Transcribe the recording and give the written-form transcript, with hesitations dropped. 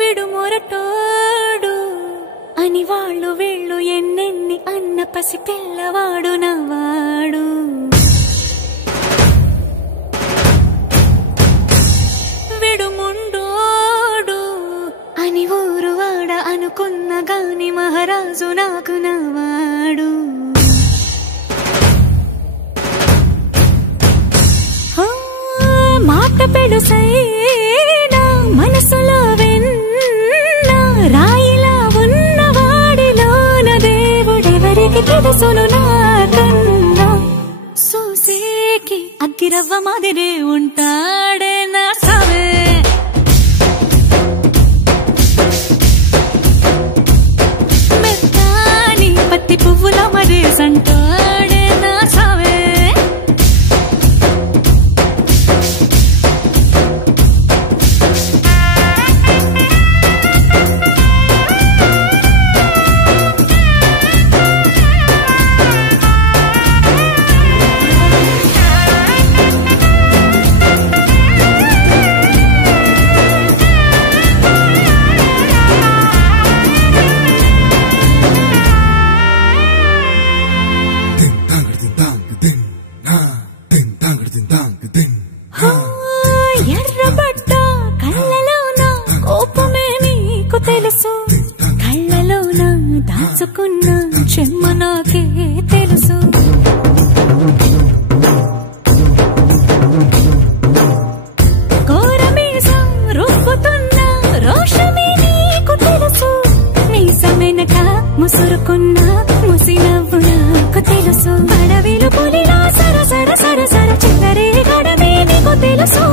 విడుమొరటోడు అని వాళ్ళు వీళ్ళు ఎన్నెన్ని అన్న పసి పిల్లవాడు నవ్వాడు. విడుముండోడు అని ఊరు వాడ అనుకున్న గాని మహారాజు నాకు నవ్వాడు. మాట పెడుసైనా మనసులో వెన్న రాయిలా ఉన్నవాడిలోన దేవుడెవరికి తెలుసును నాకన్నా. సూసేకి అగ్గిరవ్వ మాదిరే ఉంటాడే నా సావే. మెత్తాని పత్తి పువ్వుల మరే సంటాడే నా సావే. ఎర్రబడ్డ కళ్ళలోన కోపమే నీకు తెలుసు, కళ్ళలోన దాచుకున్న చెమ్మ నాకే తెలుసు. కోరమీసం రుబ్బుతున్న రోషమే నీకు తెలుసు, మీసమెనక ముసురుకున్న ముసినవ్వు నాకు తెలుసు. అడవిలు పులిలా సర సర సర సర చిల్లరే గడమే నీకు తెలుసు.